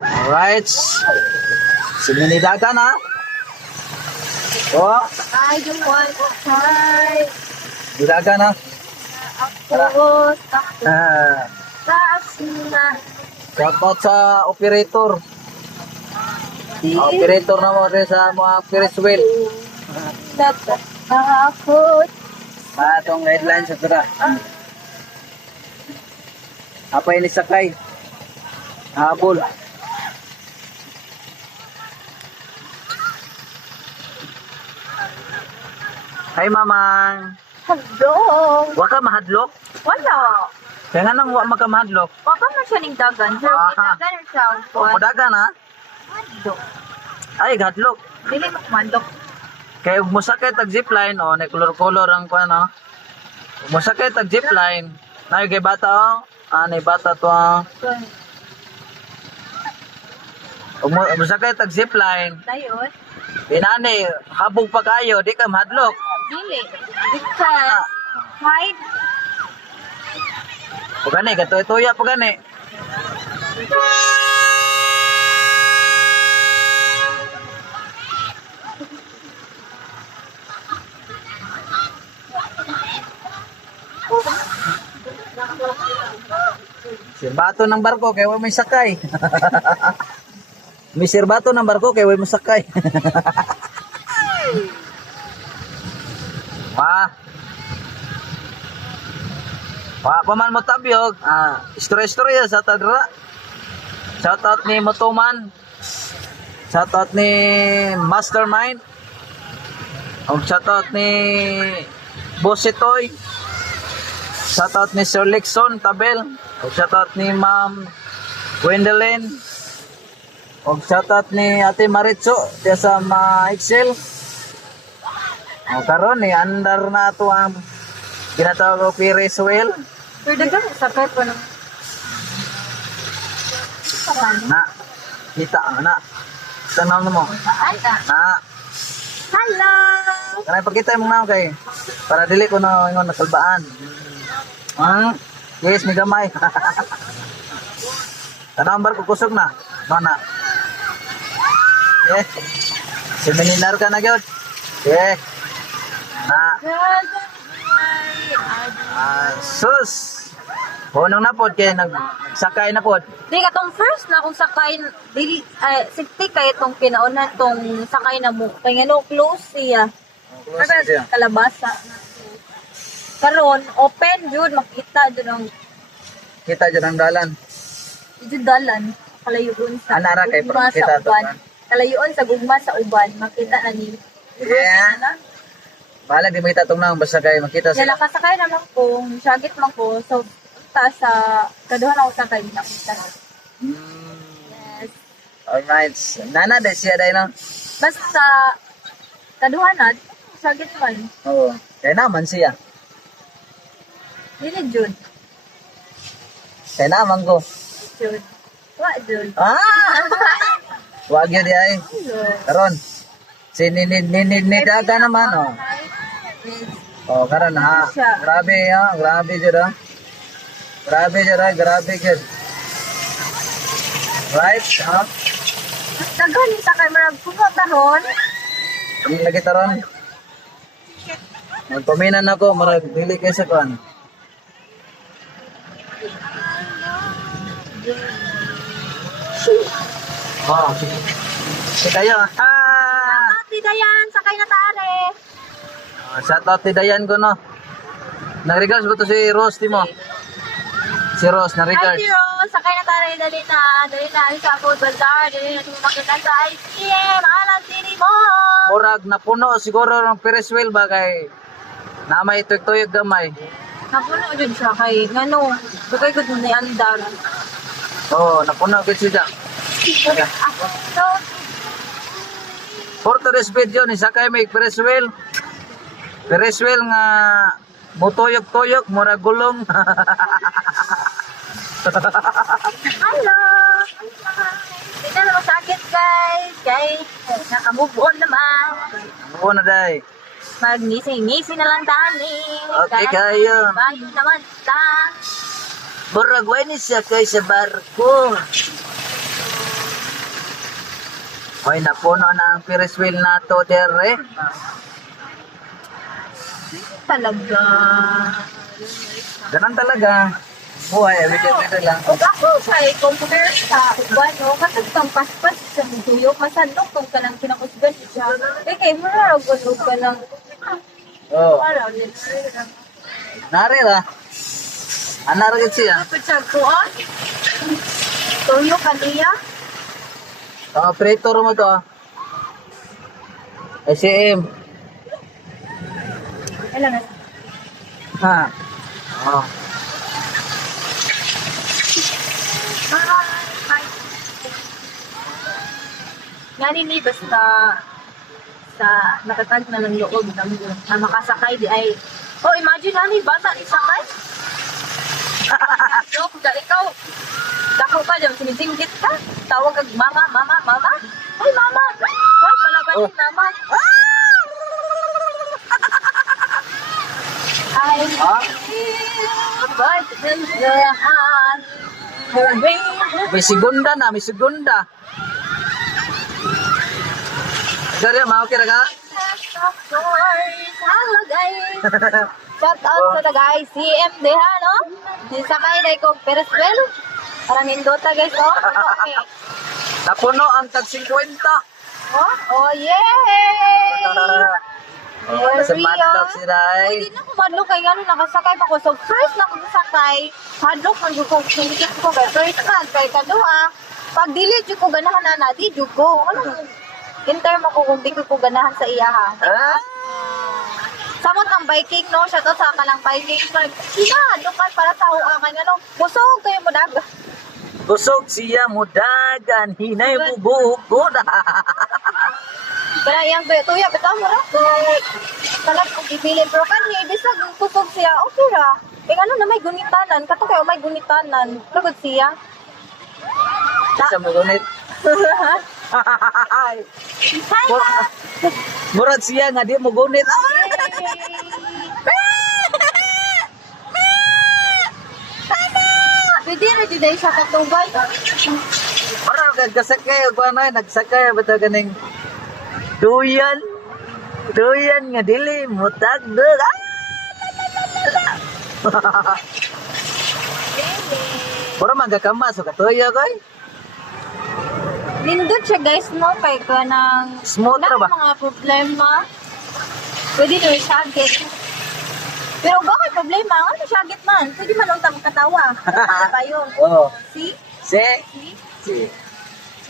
Alright. Sininidagan ha. Oh, I don't want to try. didagan ha. Ako, takot Ah, taas na. shoutout sa operator. Operator na mo rin sa mga Ferris wheel. Natatakot. Atong guidelines sa tira. Apa ini sakay? Habol. Hi mamang. Hello. Wa ka mahadlok? Wala. Kaya nga nang wa maka mahadlok. Papa man siya ning dagan. Pero Ah. dagan siya. O dagan ha? Mandok. Ay hadlok. Dili mo mandok. Kaya ug mosakay tag zipline o na color ang kuan no. Mosakay tag zipline. Na kay bata oh. Ani bata to. Ug mosakay tag zipline. Dayon. Inani habog pa kayo di ka mahadlok. Dili. Because hide. Ug gani katoy-toya pa gani. Sir bato ng barko kay way may sakay. Misir bato ng barko kay way may sakay. Paman mo tabyog. Istorya sa tadra. Shoutout ni Motoman. Shoutout ni Mastermind. O shoutout ni Bositoy. Shoutout ni Sir Lexon Tabel. O shoutout ni Ma'am Gwendolyn. O shoutout ni Ate Maritzo diya sa Excel. O karon ni andar na ato ang ginatawag ko Ferris wheel. Pero dagan sa pepo no. Na, kita na. Tanaw mo. Ay. Na, Hello. kanay pagkita mo na kay para dili ko na ingon nakalbaan. Yes, may gamay. Tanaw bar ko kusog na. Mana. Eh. Seminar ka na gyud. Eh. Na, sus. Hunong na pod kay nagsakay na pod. Di ka tong first na kung sakay dili safety kay tong pinaunan tong sakay na mo. Kay ngano close siya. Pero kalabasa na to. Karon open jud makita jud ang Kita dyan ang dalan. jud dalan kalayuon sa Anara kay gugma kita sa to. uban. Kalayuon sa gugma sa uban makita na ni. Yeah. Bahala di makita tong nang basta kay makita Kaya sila. nakasakay naman ko, syagit man ko, so ta sa kaduhan ako sakay nakita. Yes. Alright. Nana de siya day no. Basta kaduhan na, syagit man. Oo. Kaya naman siya. Dili jud. Kaya naman ko. Jud. Wa jud. Wag yun di ay. Karon. Si Nidaga naman oh. Oh, karon ha. Grabe ha. Grabe jud ha. Grabe jud ha. Grabe jud. Right? Ha? Daghan sa camera puno taron. Ang lagi taron. Magpaminan ako. Marag dili kay sa kuan. Oh. Si kayo. Ati dayan sakay na tare. Shoutout ti Dayan ko no. Nag-regards ba to si Rose ti mo? Si Rose, Hi nag-regards. Tiro, sakay na tare dali na. Dali na sa food bazaar, dali na tumakita sa ICM, alam tini mo. Murag napuno siguro ng Ferris wheel ba kay na may tuyok gamay. Napuno jud siya kay ngano, dugay gud ni andar. Oh, napuno gid siya. So, For today's video ni sakay may Ferris wheel. Ferris wheel nga mutuyok-tuyok murag gulong. hello. Hindi na masakit guys. Kay nakamove on naman. Ano na day? Magngisi-ngisi na lang tani. Okay kayo. Bayo naman ta. Murag way ni siya kay sa barko. Oy, napuno na ang Ferris wheel nato dere. Talaga. Ganun talaga. Buhay, everyday lang. Ug ako sa compare sa uban, no, katag tong paspas sa tuyok, masadlok tong kanang kinakusgan siya. Kay mura gulog ka ng Oh, para nari ra. Anar gid siya. Pagtsag ko, ah. Tuyok kaniya. Ang operator mo to. SCM. Ilan na? Ha. Oh. Nga ni basta sa nakatag na ng loob na makasakay di ay oh imagine nani bata ni sakay so kung ikaw dako ka dyan sinidinggit ka tawag kag mama ay mama ay palaban Oh. ni mama ay Ah? but in the hand May segunda na, may segunda. Dari mau kira ka? Hello guys! Shout out sa tagay CMD ha, no? Nisakay na ko Ferris wheel. Parang nindota guys, oh. Okay. Napuno ang tag 50. Oh, yay! Nasa madlock si Rai. Hindi na ko madlock kay gano'n nakasakay pa ko. So first na ko sakay, hadlock man ko sinikat ko kay first man kay kaduha. Pag dili jud ko ganahan na di jud ko. Ano? In term ako kung di ko ganahan sa iya ha. Ah? Samot ang biking, no? Shout out sa kalang biking. Ina, dukan para sa huangan, ano? Busog kayo mo dag. Kusog siya mudagan, hinay bubuk ko na. Kaya yung tuya, bitaw mo ra. Talag kung ibili. Pero kanhi, bisag kusog siya, okay ra. Eh ano na may gunitanan, kato kayo may gunitanan. Lagod siya. Isa mo gunit. Hi! Murad siya nga di mo gunit. Pwede na dyan dahil sa katubay. Parang kagkasakay, kung ano nagsakay, ba't ganing duyan. Duyan nga dili, mutag dug. Pura magkakama, so katuya ko eh. Lindot siya guys, no? Kaya ka ng... Smooth ra ba? mga problema. Pwede na yung sagit. Pero bakit problema? Ano sagit man? Pwede man lang tayong katawa. Ano tayo? Oh. See? Si. See? Si.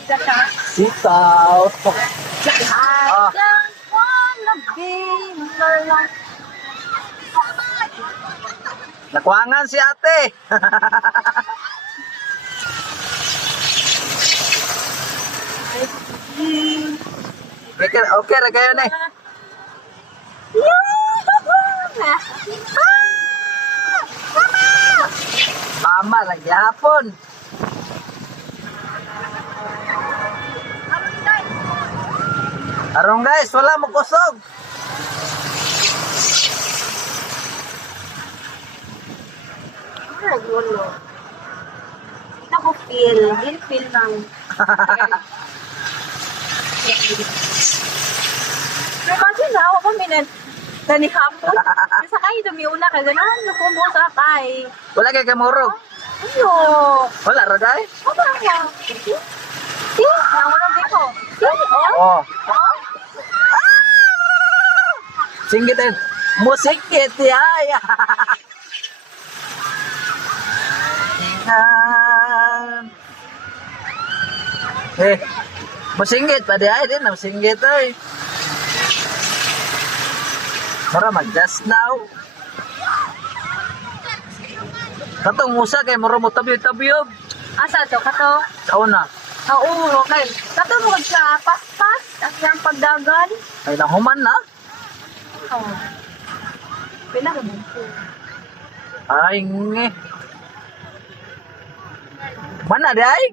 Gata. Sitaw. I just wanna be your life. Nakuangan si ate. Okay ra kayo ni. Mama lagi hapon. Arong guys, wala mo kusog. Nagulo. Hindi ko feel. Hindi feel ng... Pero kasi na, ako minute. Nanihapon. Sa kayo, dumiuna ka. Ganahan na po mo sa kay. Wala kay kamurog. Ano? Wala ra dai. Ano ba yan? See? Nangulog dito. See? Oh. Oh? Oh? Singgitan. Musikit ay. Eh, musinggit pa di ay din, musinggit ay. Para mag-just now. Katong musa kay mura mo tabyog-tabyog. Asa to? Kato? Sa una. Oo, okay. Kato mo sa paspas. Ang siyang pagdagan. Ay nahuman na. Oh. Pila ko mo. Ay nge. Mana di ay?